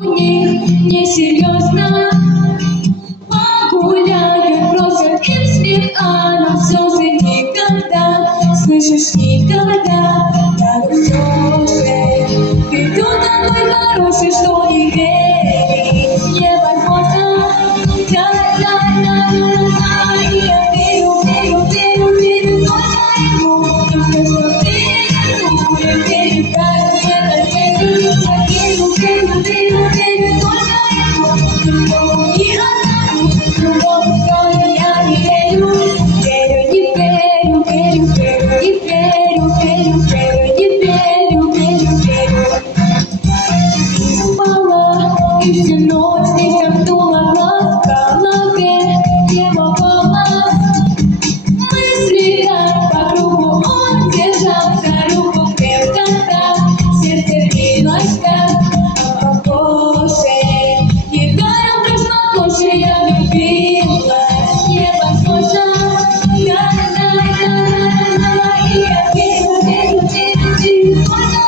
У них несерьезно погуляют, бросят им след, но все же никогда, слышишь, никогда. Я все же веду такой хороший, что и верить невозможно. Да-да-да-да-да, и я верю, верю, верю, верю только ему. И все, что ты верю, верю, как это верю. Я верю, верю, верю, верю только ему. И одному другому сторону я не верю. Верю, не верю, верю, верю, не верю, верю, верю, не верю, верю, верю. И спала, и всю ночь не замкнула глаз в голове. Не мог